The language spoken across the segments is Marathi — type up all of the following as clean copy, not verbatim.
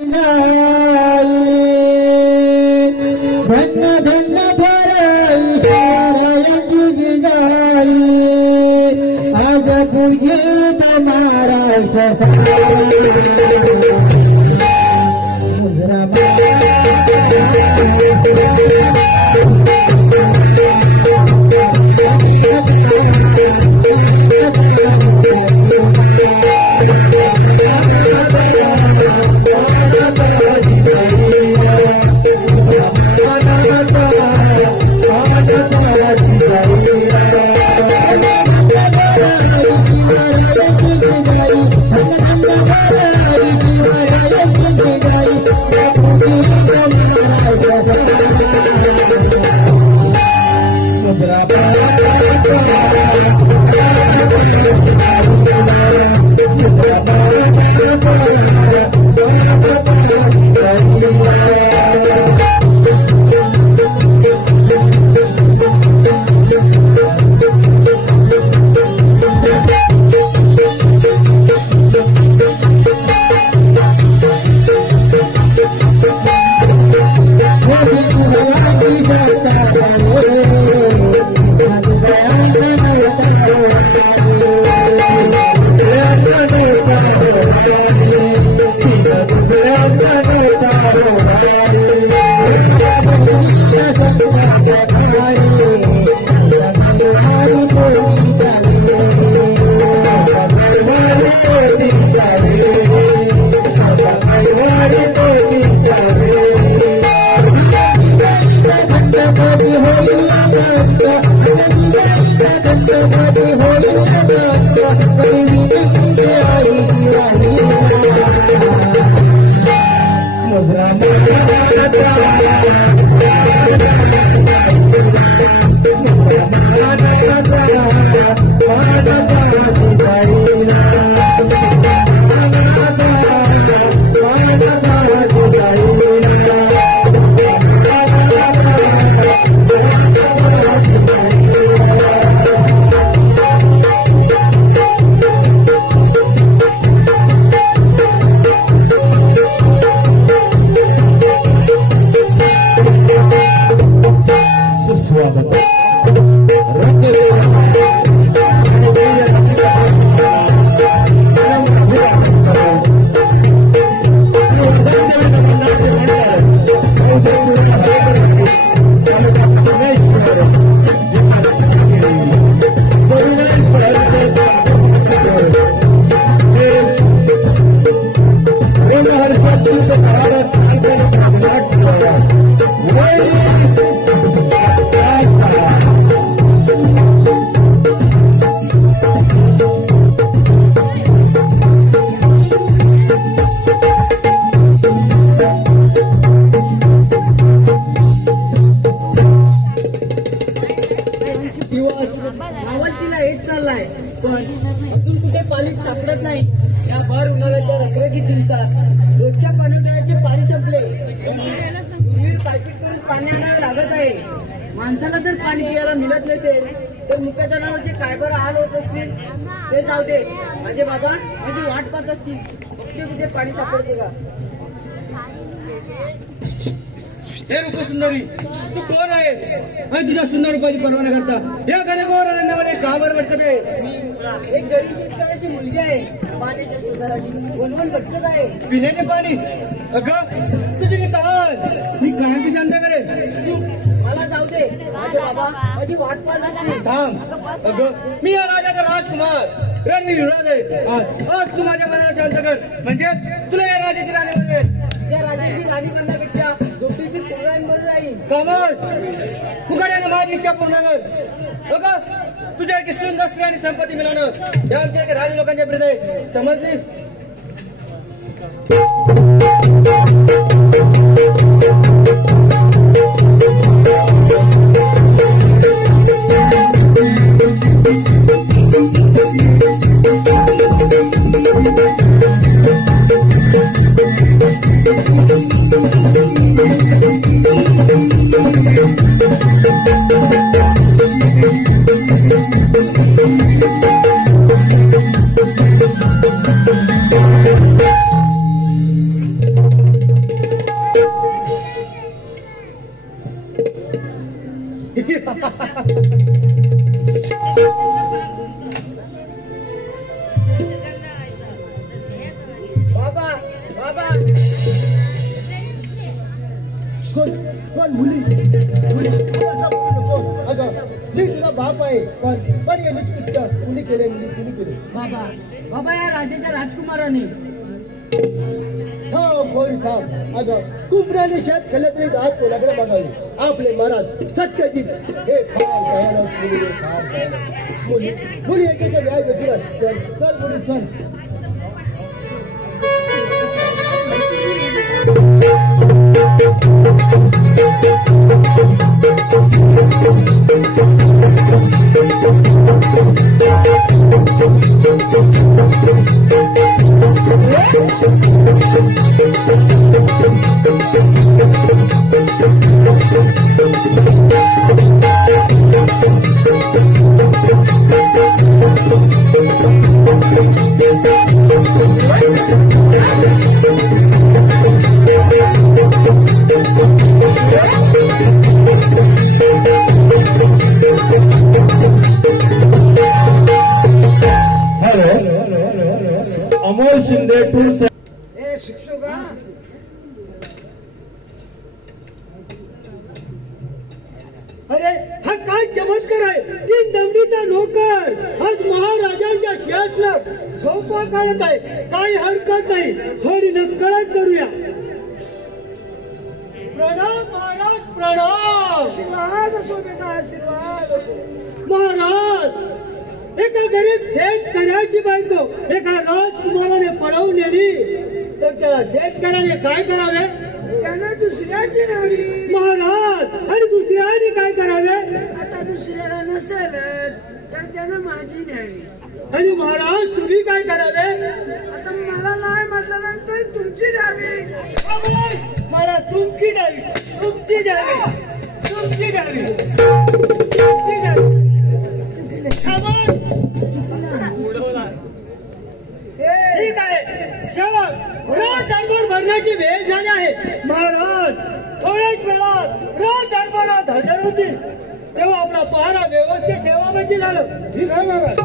धन्य धन्य भराई शिवरायांची जिजाई आज पूजित महाराष्ट्र माणसाला जर पाणी प्यायला मिळत नसेल तर मुख्य जनावरचे काय बरं हाल होत असतील ते जाऊ दे. माझे बाबा माझी वाट पाहत असतील कुठे कुठे पाणी सापडते का. हे रूपसुंदरी तू कोण आहेस आणि तुझ्या सुंदर रूपाची परवाना करता या घनघोर अरण्यामध्ये का बरं भटकत आहे. एक गरीब शेतकऱ्याची मुलगी आहे. पाण्याच्या सुधाराची वनवन भटकत आहे. पिण्याचे पाणी अगं तुझी की तहान मी क्रांती शांत करेल. तू मला जाऊ दे. माझे बाबा माझी वाट पाहत असतील. थांब अगं मी या राजाचा राजकुमार रणवीर युवराज आहे. आज तू माझ्या मनाला शांत कर म्हणजे तुला या राजाची राणी मिळेल. त्या राजाची राणी करण्यापेक्षा जोशीची पोरांबरोबर राहील. कामच फुकड्यानं माझी इच्छा पूर्ण कर. अगं तुझ्यासारखी सुंदर स्त्री आणि संपत्ती मिळवणं या आमच्या राजा लोकांच्या प्रेम आहे. समजलीस. Thank you. बाबा बाबा कोण मुली असं बोलू नको. अगं मी तुझा बाप आहे पण यांनी कुणी केले बाबा या राजाच्या राजकुमाराने थांब. अगं कुंभराने शेत केलं तरी आज कोणाकडे बघावी. आपले महाराज सत्यजित हे फार भयानक मुली एकेका व्याय घेतील. चल मुली चल. अमोल शिंदे टूल्स. शिक्षक अरे हा काय चमत्कार आहे. तीन दमडीचा नोकर आज महाराजांच्या शासनात झोपा काढत आहे. काही हरकत नाही. थोडी नक्कळच करूया. प्रणाम महाराज प्रणाम. आशीर्वाद असो बेटा आशीर्वाद असो. महाराज एका गरीब शेतकऱ्याची बायको एका राजकुमाराने पळवून नेली तर त्या शेतकऱ्याने काय करावे. त्यांना दुसऱ्याची नावी. महाराज आणि दुसऱ्याने काय करावे. आता दुसऱ्याला नसेल तर त्यानं माझी न्यावी. आणि महाराज तुम्ही काय करावे. आता मला नाही म्हटल्यानंतर तुमची न्यावी. मला तुमची द्यावी. तुमची द्यावी. तुमची द्यावी. तुमची द्यावी. ठीक आहे शेवट राज दरबार भरण्याची वेळ झाली आहे. महाराज थोड्याच वेळात राज दरबारात हजर होतील तेव्हा आपला पहारा व्यवस्थित ठेवा म्हणजे झालं. ठीक आहे महाराज.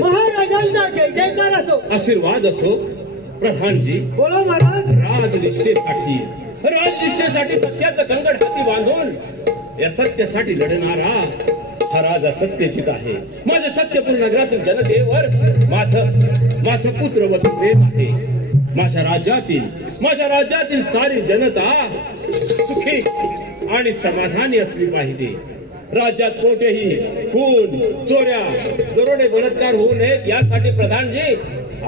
महाराजांचा जय जयकार असो. आशीर्वाद असो. प्रधानजी बोला महाराज. राजनिष्ठेसाठी सत्याचं कंगड हाती बांधून या सत्यासाठी लढणारा हा राजा सत्यजित आहे. माझ्या सत्यपूर्ण नगरातील जनतेवर माझं पुत्रवत प्रेम आहे. माझ्या राज्यातील सारी जनता सुखी आणि समाधानी असली पाहिजे. राज्यात कोठेही खून चोऱ्या दरोडे बलात्कार होऊ नयेत यासाठी प्रधानजी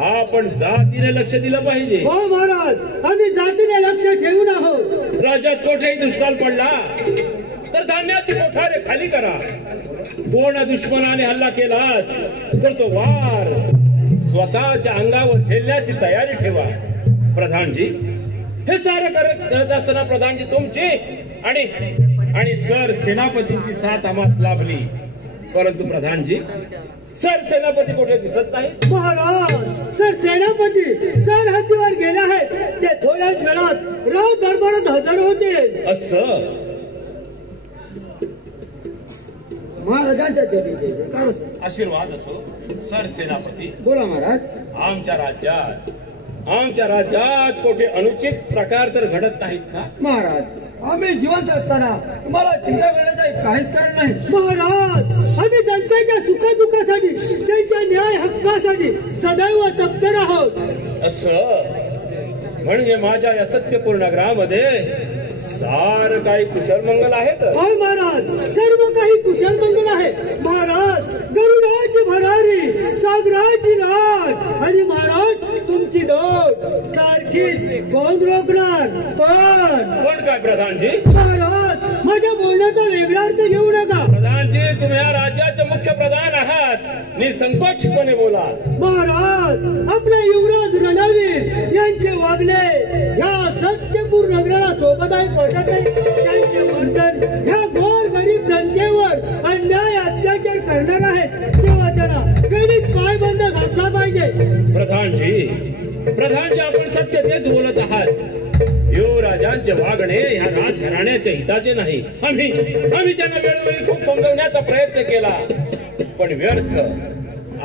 आपण जातीने लक्ष दिलं पाहिजे. हो महाराज आम्ही जातीने लक्ष ठेवून आहोत. राज्यात कोठेही दुष्काळ पडला तर धान्याची कोठारे खाली करा. कोण दुश्मनाने हल्ला केलाच तर तो वार स्वतःच्या अंगावर झेलण्याची तयारी ठेवा. प्रधानजी हे सारं करत असताना प्रधानजी तुमची आणि सर सेनापतींची साथ आम्हास लाभली. परंतु प्रधानजी सर सेनापती कुठे दिसत नाही. महाराज सर सेनापती सर हद्दीवर गेले आहेत. ते थोड्याच वेळात राज दरबारात हजर होते. असं महाराजांच्या आशीर्वाद असो. सर सेनापती बोला महाराज. आमच्या राज्यात कोठे अनुचित प्रकार तर घडत नाहीत का. महाराज आम्ही जिवंत असताना तुम्हाला चिंता करण्याचं काहीच कारण नाही. महाराज आम्ही जनतेच्या सुखदुःखासाठी त्यांच्या न्याय हक्कासाठी सदैव तत्पर आहोत. असं म्हणजे माझ्या या सत्यपूर्ण नगरामध्ये सार काही कुशल मंगल आहेत. होय महाराज सर्व काही कुशल मंगल आहे. महाराज गरुडाची भरारी सागराची लाट आणि महाराज तुमची दौड सारखीच कोण रोखणार. पण काय प्रधानजी. महाराज माझ्या बोलण्याचा वेगळा अर्थ घेऊ नका. प्रधानजी तुम्ही या राज्याचे मुख्य प्रधान आहात. निसंकोचपणे बोला. महाराज आपले युवराज रणवीर यांचे वागणे या सत्यपूर नगराला सोबतदायक वाटत आहे. त्यांचे वर्तन ह्या गोर गरीब जनतेवर अन्याय अत्याचार करणार आहेत तेव्हा त्यांना गणित पायबंद घातला पाहिजे. प्रधानजी आपण सत्य तेच बोलत आहात. युवराजांचे वागणे ह्या राजघराण्याच्या हिताचे नाही. आम्ही त्यांना वेळोवेळी खूप समजवण्याचा प्रयत्न केला, पण व्यर्थ.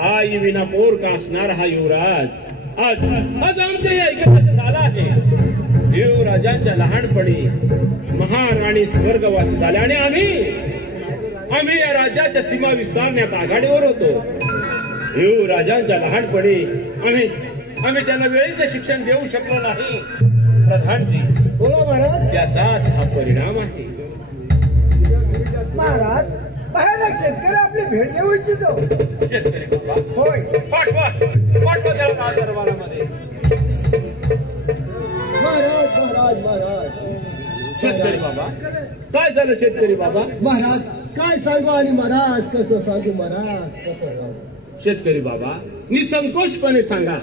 आई विना पोर का असणार हा युवराज आज आमच्या या ऐकण्याचं झाला आहे. युवराजांच्या लहानपणी महाराणी स्वर्गवासी झाल्या आणि आम्ही या राज्याच्या सीमा विस्तारण्यात आघाडीवर होतो. युवराजांच्या लहानपणी आम्ही त्यांना वेळेचे शिक्षण देऊ शकलो नाही. प्रधानजी, बोला महाराज. त्याचाच हा परिणाम आहे. महाराज, भयानक शेतकरी आपली भेट घेऊ इच्छितो. शेतकरी बाबा, होय, पाठवा त्याला राजदरबारामध्ये. महाराज शेतकरी बाबा, काय झालं शेतकरी बाबा? महाराज काय सांगू आणि महाराज कसं सांगू महाराज कसं सांगू. शेतकरी बाबा, निसंकोचपणे सांगा.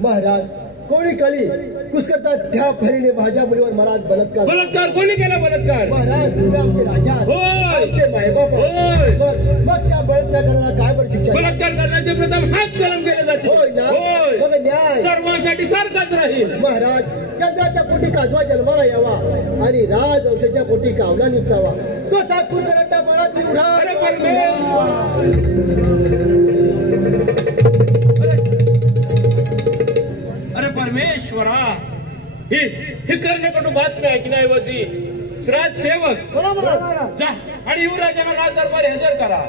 महाराज कोणी कळी कुछ करतात त्या फरीने माझ्या मुलीवर महाराज बलात्कार कोणी केला? बलात्कार महाराज तुम्ही आमचे राजा आमचे मायबाप. मग त्या बलात्कार करण्याला काय बरं शिक्षा? बलात्कार करण्याचे प्रथम हात कलम केले जाते. होय ना? मग न्याय सर्वांसाठी सारखाच राहील. महाराज चंद्राच्या पोटी काजवा जन्माला यावा आणि राजवंशाच्या पोटी कावला निपटावा. तो सातपूर करंटा महाराज एवढा. अरे परमेश्वरा, ही कर्णकटू बातम्या ऐकण्याऐवजी श्राद्ध सेवक जा आणि युवराजांना राजदरबारी हजर करा.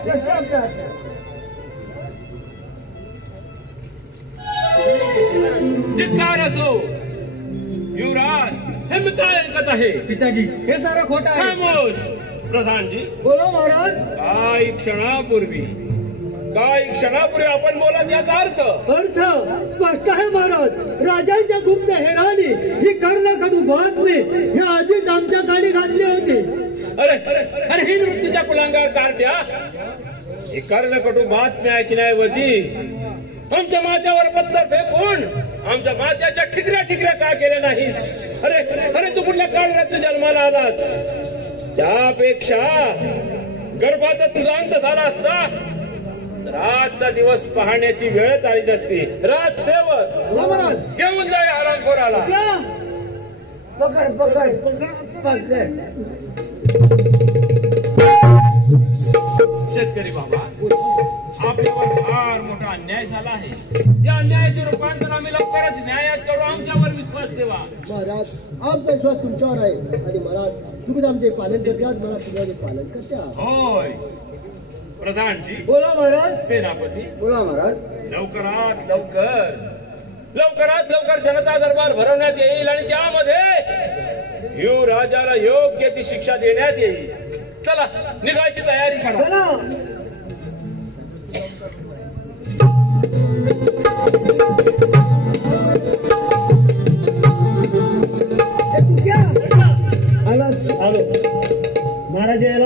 धिक्कार असो. युवराज, हे मी काय ऐकत आहे? पिताजी, हे सारं खोटं आहे. खामोश. प्रधानजी, बोला महाराज. काही क्षणापूर्वी आपण बोलत याचा अर्थ स्पष्ट आहे महाराज. राजांच्या गुप्त हेराने ही कर्णकटू बातमी हे आधीच आमच्या कानी घातली होती. अरे ही मृत्यूच्या कुलांगार कारट्या, ही कर्णकटू बातम्या ऐकण्याऐवजी आमच्या माथ्यावर पत्थर फेकून आमच्या माथ्याच्या ठिकऱ्या का केल्या नाही? अरे तू कुठल्या काळात जन्माला आलास? त्यापेक्षा गर्भात तुझा अंत झाला असता तर आजचा दिवस पाहण्याची वेळच आली नसती. राजसेवक घेऊन जाय हरामखोराला. पकड. शेतकरी बाबा, आपल्यावर फार मोठा अन्याय झाला आहे. या अन्यायाचे रूपांतर आम्ही लवकरच न्यायात करू. आमच्यावर विश्वास ठेवा. महाराज आमचा विश्वास तुमच्यावर आहे आणि महाराज तुम्ही आमचे पालन करते आहात. मला तुमचे पालन करते आहात. होय प्रधानजी. बोला महाराज. सेनापती, बोला महाराज. लवकरात लवकर जनता दरबार भरवण्यात येईल आणि त्यामध्ये युवराजाला योग्य ती शिक्षा देण्यात येईल. चला, निघायची तयारी करा. महाराज यायला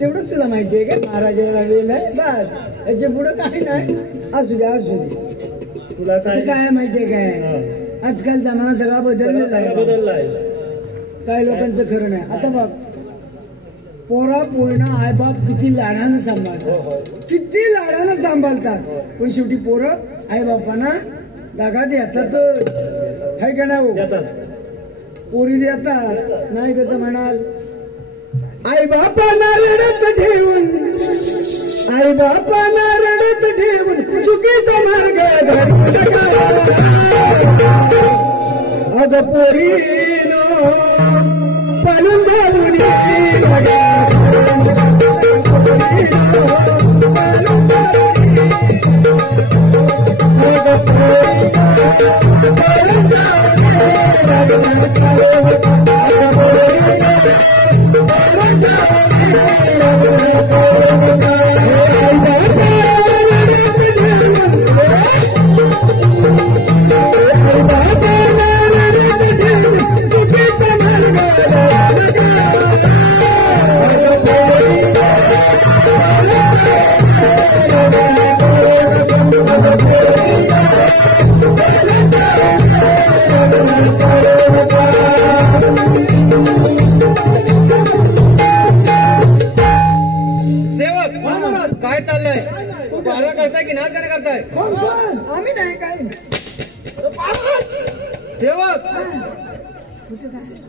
तेवढंच तुला माहितीये का? महाराज यायला वेळ आहे बस, याच्या पुढे काही नाही. असू दे. तुला काय माहितीये काय? आजकाल जमाना सगळा बदललेला आहे. काही लोकांचं खरं नाही. आता बघ, पोरं आईबाप किती लाडानं सांभाळतात, पण शेवटी पोरं आईबापांना दागा देतात. हाय का नाही? पोरी देतात नाही. कसं म्हणाल? आईबापांना रडत ठेवून चुकीचा मार्ग अग पोरीनो पालून घालून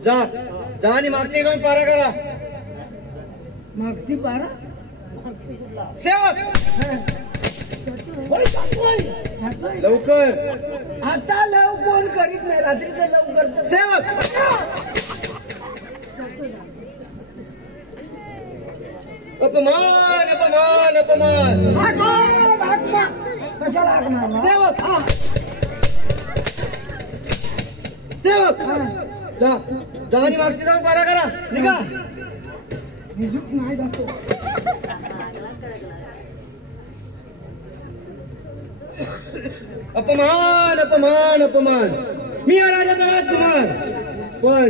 जा जा आणि मागची घेऊन पारा करा. मागती पारा सेवक लवकर. आता लव कोण करीत नाही, रात्रीचं लव करतो. सेवक अपमान अपमान अपमान. कशाला हाकणार? सेवक सेवक जा जा आणि मागची जाऊन पारा करा. निघा. नाही जातो. अपमान अपमान अपमान. मी या राज्याचा राजकुमार, पण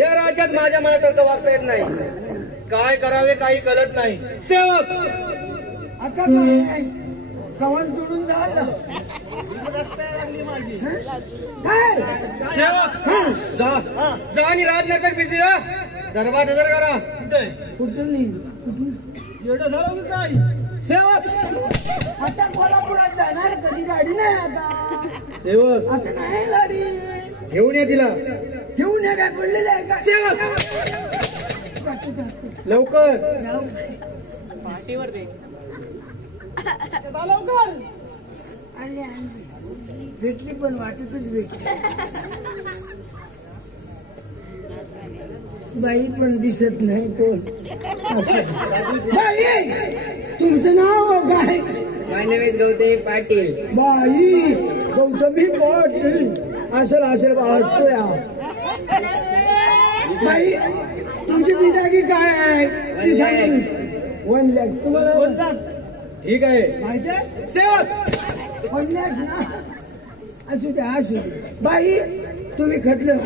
या राज्यात माझ्या मनासारखं वागता येत नाही. काय करावे काही कळत नाही. सेवक आता काय कवन तोडून झालं. सेवक जा जा आणि राजनगर बिजला दरबार हजर करा. कुठून नाही एवढं झालं की काय? सेवक आता कोल्हापुरात जाणार, कधी गाडी नाही. आता सेवक आता नाही गाडी. घेऊन ये तिला. घेऊन ये, काय पडलेलं आहे का? सेवक लवकर. आणली आणली, भेटली पण वाटतच भेटली. बाई पण दिसत नाही कोण. बाई तुमचं नाव काय? माय नेम इज गौतमी पाटील. बाई गौतमी पाटील असेल असेल वाचतो या. बाई तुमची बिदागी काय आहे? 1 लाख. तुम्हाला ठीक आहे. माहिती आहे? सेवक 1 लाख ना. असू द्या असू द्या. बाई तुम्ही खटलं.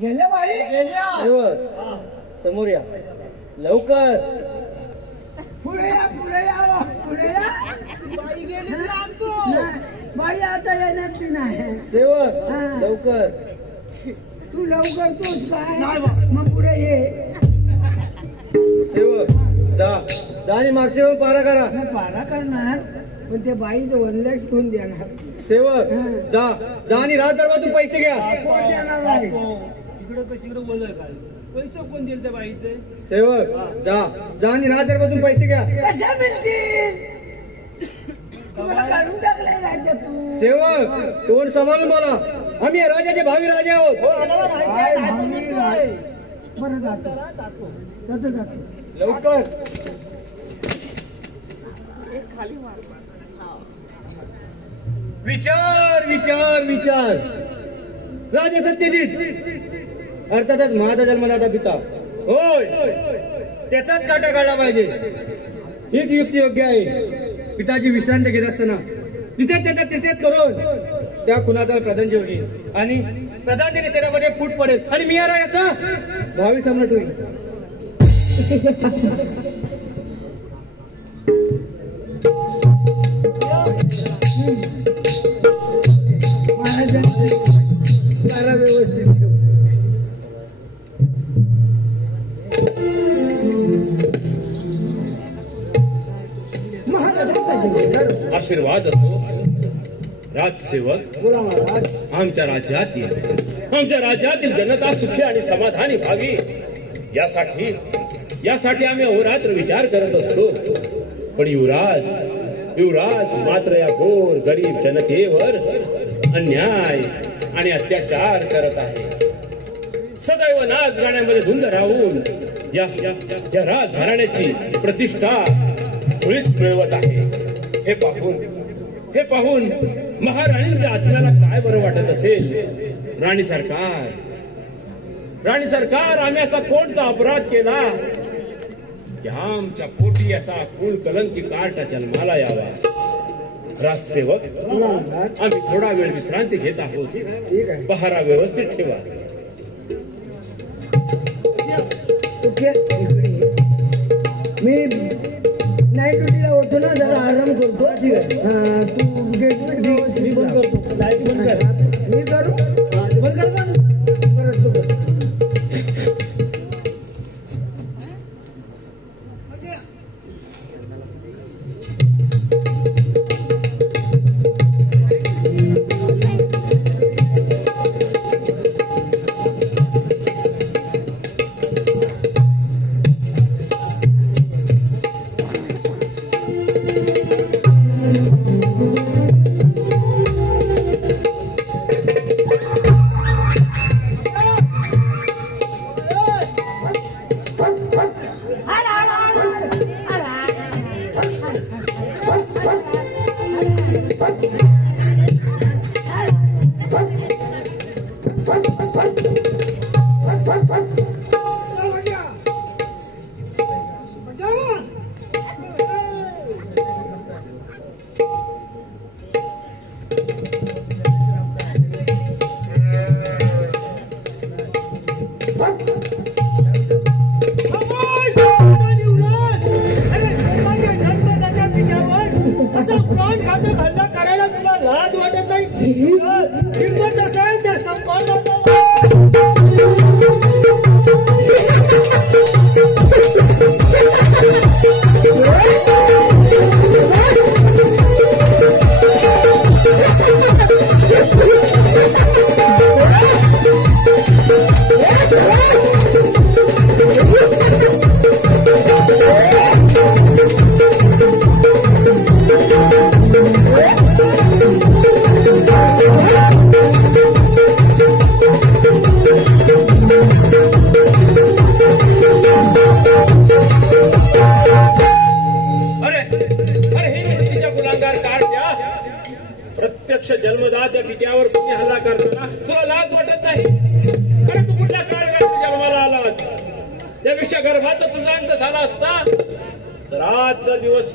गेल्या बाई समोर या लवकर. पुढे या पुढे या पुढे या. बाई गेली तर आणतो. नाही, बाई आता येण्यातली नाही. सेवक हा. लवकर. तू लवकर तोच काय नाही बा. मग पुढे ये. सेवक जा जा आणि मागच्या वेळी पारा करा. नाही पारा करणार पण ते बाई 1 लाख कोण देणार? सेवक जा जा आणि राज दरबारातून पैसे घ्या. कोण देणार आहे? इकडं कशी इकडं बोलय काय पैसे कोण दिल त्या बाईचे? सेवक जा जा आणि राज दरबारातून पैसे घ्या. कशा मिळतील? तुम्हाला काढून टाकलंय राज्यातून. सेवक तोंड सांभाळून बोला. आम्ही या राजाचे भावी राजे आहोत. काय भावनिक आहे? बरं जातो जातो जातो. लवकर. विचार विचार विचार. राजा सत्यजित अर्थातच माझा जन्मदाता पिता होय त्याचाच काटा काढला पाहिजे. हीच युक्ती योग्य आहे. पिताजी विश्रांती घेत असताना तिथे त्याचा तिथेच करून त्या खुनाचा प्रधान जेवली आणि प्रधान दिनी सेनामध्ये फूट पडेल आणि मियारा याचा भावी सम्राट होईल. जरा व्यवस्थित ठेव. महाराज आशीर्वाद असो. राजसेवक बोला महाराज. आमच्या राज्यातील जनता सुखी आणि समाधानी व्हावी यासाठी आम्ही अहोरात्र विचार करत असतो. पण युवराज मात्र या गोर गरीब जनतेवर अन्याय आणि अत्याचार करत आहे. सदैव नाच गाण्यामध्ये धुंद राहून या राजघराण्याची प्रतिष्ठा धुळीस मिळवत आहे. हे पाहून महाराणींच्या आत्म्याला काय बरं वाटत असेल. राणी सरकार आम्ही असा कोणता अपराध केला की आमच्या पोटी असा क्रूर कलंकी कार्टा जन्माला यावा. राजसेवक आम्ही थोडा वेळ विश्रांती घेत आहोत. पहारा व्यवस्थित ठेवा. मी नाईट ड्युटीला होतो ना जरा आराम करतो. ठीक आहे तू गेट मी बंद करतो. लाईट बंद कर. मी करू बंद कर ना परत तू कर.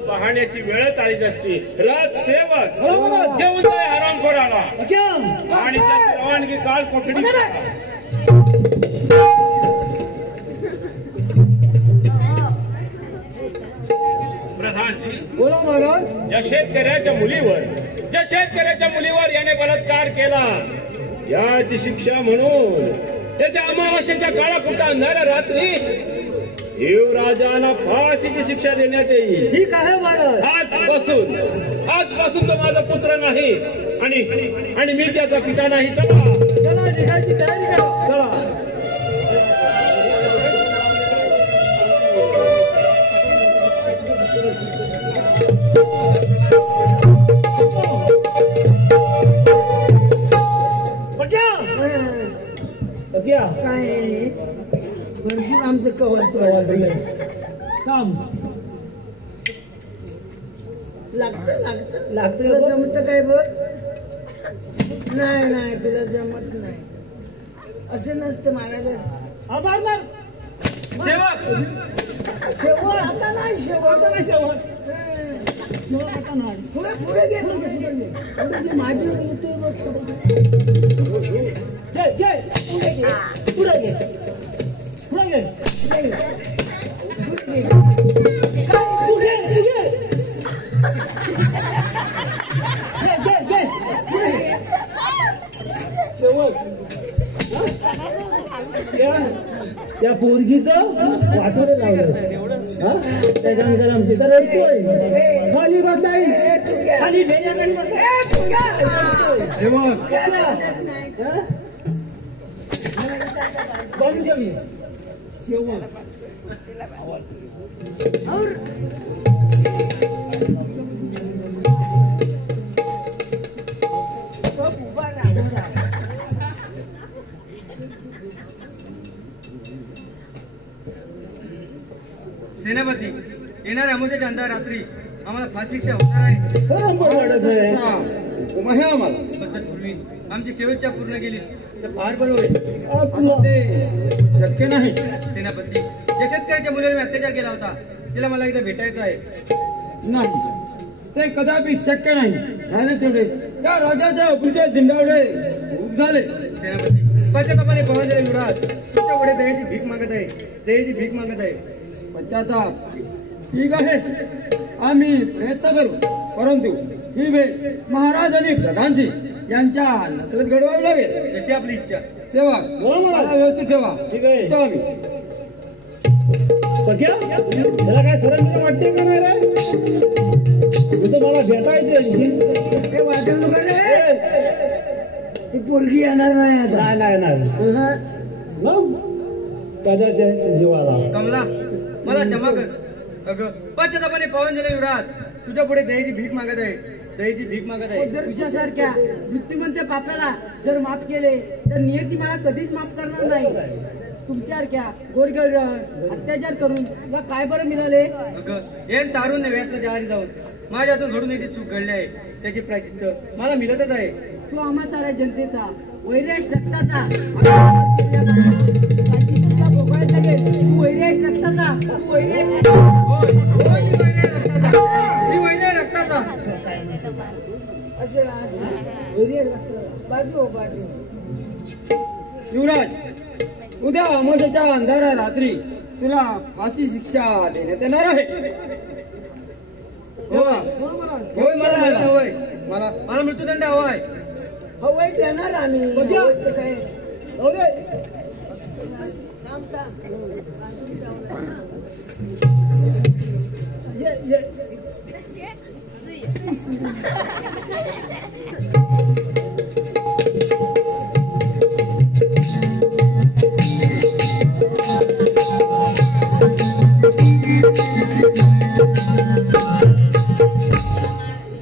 पाहण्याची वेळच आली नसती. राजसेवक जेवून जाय हरामखोर आला आणि त्याची रवानगी काल कोठडी. महाराज. ज्या शेतकऱ्याच्या मुलीवर याने बलात्कार केला याची शिक्षा म्हणून त्याच्या अमावास्येच्या काळा कुठं अंधाऱ्या रात्री युवराजांना फाशीची शिक्षा देण्यात येईल. ठीक आहे महाराज. आजपासून तो माझा पुत्र नाही आणि मी त्याचा पिता नाही. चला चला निघायची तयारी करा. चला. काय भरपूर आमचं कवच काम लागत तुला जमत काय बघ. नाही तुला जमत नाही असं नसतं महाराज. सेवक शेवट आता नाही शेवट पुढे घे माझ्यावर येतोय बघ. त्या पोरगीचं वाटोरे लावलं त्याच्यानंतर आमची तर रडतोय. खाली बसलाय खाली भेण्याखाली बाजू जेवी सेनापती येणाऱ्या अमावस्येच्या अंधार रात्री आम्हाला फाशी शिक्षा होणार आहे. पूर्वी आमची शेवटच्या पूर्ण गेली तर फार बरं होईल. ते शक्य नाही सेनापती. ज्या शेतकऱ्याच्या मुलाने अत्याचार केला होता तिला मला एकदा भेटायचं आहे. नाही ते कदापि शक्य नाही. झाले तेवढे त्या राजाच्या अपुरीचे दिंडावडे खूप झाले. सेनापती पश्चातापाने पवन दिले युवराज तुमच्या पुढे दयेची भीक मागत आहे. पश्चाताप ठीक आहे आम्ही प्रयत्न करू. परंतु ही वेळ महाराज आणि प्रधानजी यांच्या नजरेत घडवावी लागेल. जशी आपली इच्छा. सेवा मला व्यवस्थित ठेवा. ठीक आहे आम्ही त्याला काय सरळ वाटते का नाही रे. मला भेटायचं ती पोरगी येणार नाही आता. नाही कदाचित जीवाला. कमला मला क्षमा कर. अगं पश्चातापाने पवन दिले युवराज तुझ्या पुढे दयेची भीक मागत आहे. तुझ्यासारख्या वृत्तिमंत पापाला जर माफ केले तर नियती मला कधीच माफ करणार नाही. तुमच्यासारख्या गोरगरीब अत्याचार करून तुला काय बरं मिळाले. अगं हे तारुण्य व्यसनाच्या आधी जाऊन माझ्यातून घडून येते चूक घडली आहे त्याची प्रायचित्त मला मिळतच आहे. तू आम्हा साऱ्या जनतेचा वैरेश रक्ताचा भोगायला लागेल. तू वैरेश रक्ताचा मी वैद्य रक्ताचा युवराज उद्या अमावस्येच्या अंधारा रात्री तुला फाशी शिक्षा देण्यात येणार आहे. होय मला मृत्यूदंड हवा आहे. हवय देणार आम्ही.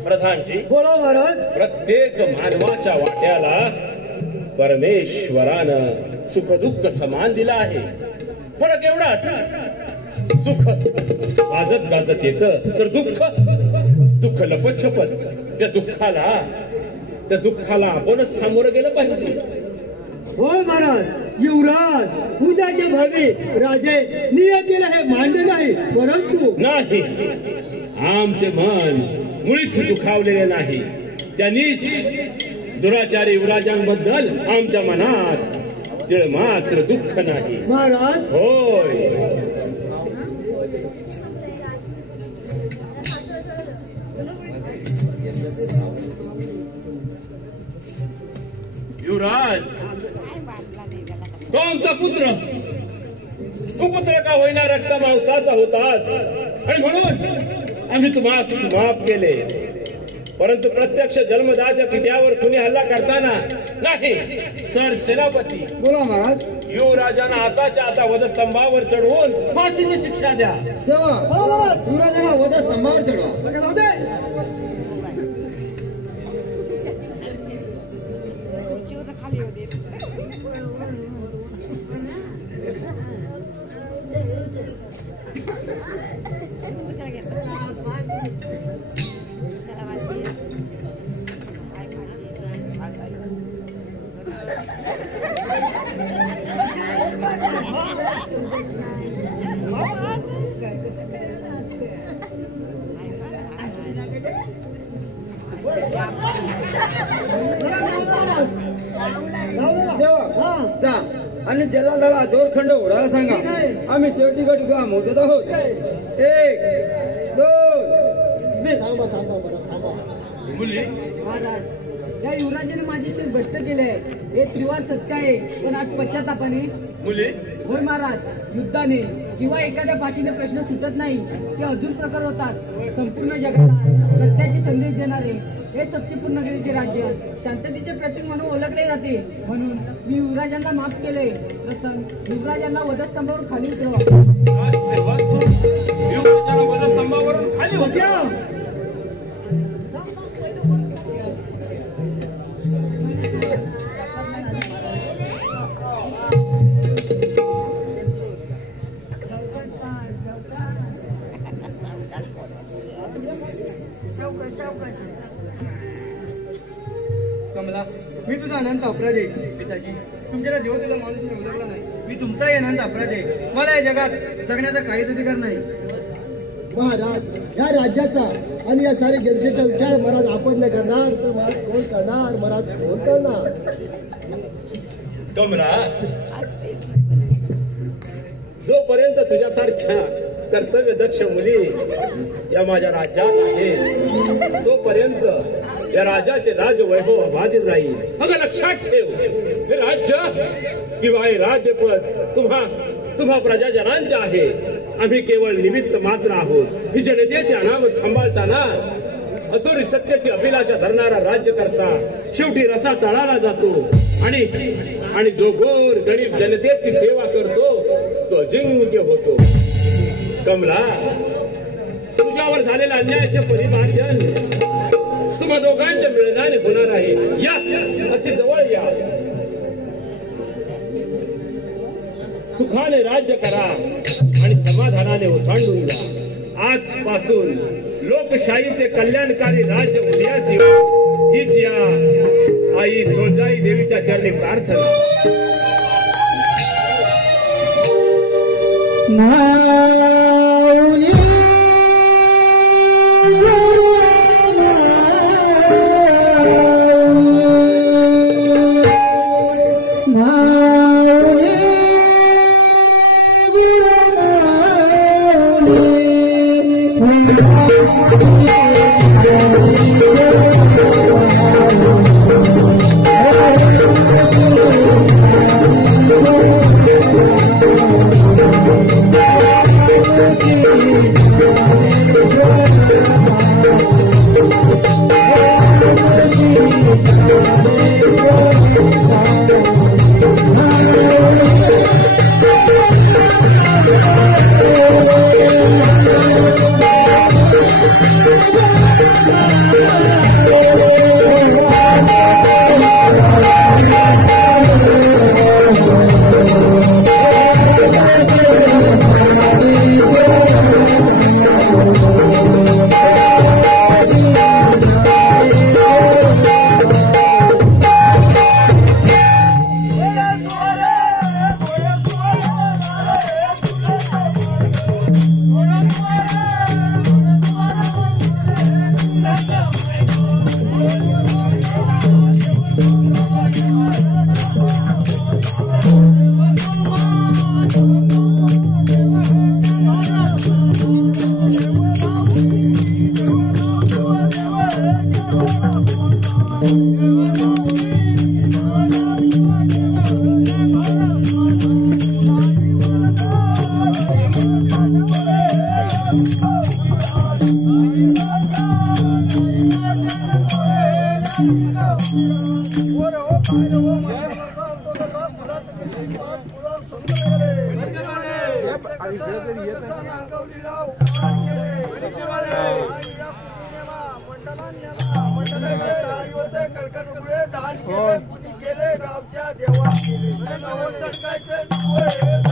प्रधानजी बोला महाराज. प्रत्येक मानवाच्या वाट्याला परमेश्वरानं सुख दुःख समान दिला आहे. फरक एवढाच सुख वाजत गाजत येतं तर दुःख लपत छपत. त्या दुःखाला आपणच सामोरं गेलं पाहिजे. होय महाराज. युवराज उद्याचे भावी राजे नियतीला हे मान्य नाही. परंतु नाही आमचे मन मुळीच दुखावलेले नाही. त्यांनीच दुराचारी युवराजांबद्दल आमच्या मनात तिळ मात्र दुःख नाही. महाराज होय पुत्र का होईना रक्त मांसाचा होतास आणि म्हणून आम्ही तुम्हाला माफ केले. परंतु प्रत्यक्ष जन्मदात्या पित्यावर कुणी हल्ला करताना नाही. सर सेनापती बोला महाराज. युवराजांना आताच्या आता वधस्तंभावर चढवून फाशीची शिक्षा द्या. सेवा युवराजांना वधस्तंभावर चढवा. जा आणि जलालाला दोरखंड ओढायला सांगा. आम्ही शेवटी गट मोजत आहोत. 1 2 महाराज, या युवराजाने माझ्याशी भ्रष्ट केले. हे त्रिवार सत्य आहे, पण आज पश्चातापाने. मुली होय महाराज, युद्धाने किंवा एखाद्या भाषेने प्रश्न सुटत नाही ते अजून प्रकार होतात. संपूर्ण जगाला सत्याचे संदेश देणारे हे सत्यपूर नगरीचे राज्य शांततेचे प्रतीक म्हणून ओळखले जाते. म्हणून मी युवराजांना माफ केले. प्रथम युवराजांना वधस्तंभावर खाली उतरवा. युवराजांना वधस्तंभावरून खाली उतरवा. कमला, मी तुझा अनंत अपराध आहे. पिताजी, तुमच्याला देवतेला माणूस मी उलगला नाही. मी तुमचाही अनंत अपराध आहे. मला या जगात जगण्याचा काहीच अधिकार नाही. महाराज, या राज्याचा आणि या साऱ्या जनतेचा विचार महाराज आपण नाही करणार तर महाराज कोण करणार? महाराज कोण करणार? कमला, जोपर्यंत तुझ्यासारख्या कर्तव्य दक्ष मुली या माझ्या राज्यात आहे तोपर्यंत या राजाचे राजवैभव अबाधित राहील. अगं लक्षात ठेव, हे राज्य किंवा हे राज्यपद तुम्हा प्रजाजनांचे आहे. आम्ही केवळ निमित्त मात्र आहोत. ही जनतेचे अनामत सांभाळताना असुरी सत्याची अभिलाषा धरणारा राज्यकर्ता शेवटी रसा तळाला जातो आणि जो गोर गरीब जनतेची सेवा करतो तो अजिंक्य होतो. कमला, तुझ्यावर झालेल्या अन्यायाचे परिमार्जन तुम्हा दोघांच्या मिळण्याने होणार आहे. या असे जवळ या. सुखाने राज्य करा आणि समाधानाने ओसांडून जा. आजपासून लोकशाहीचे कल्याणकारी राज्य उदयास येऊ हीच या आई सोजाई देवीच्या चरणी प्रार्थना. नागवलीला उपकार केले आणि या मंडळाने कलकत्त्याचे दान केले कुणी केले गावच्या देवा केले नवचंदाचे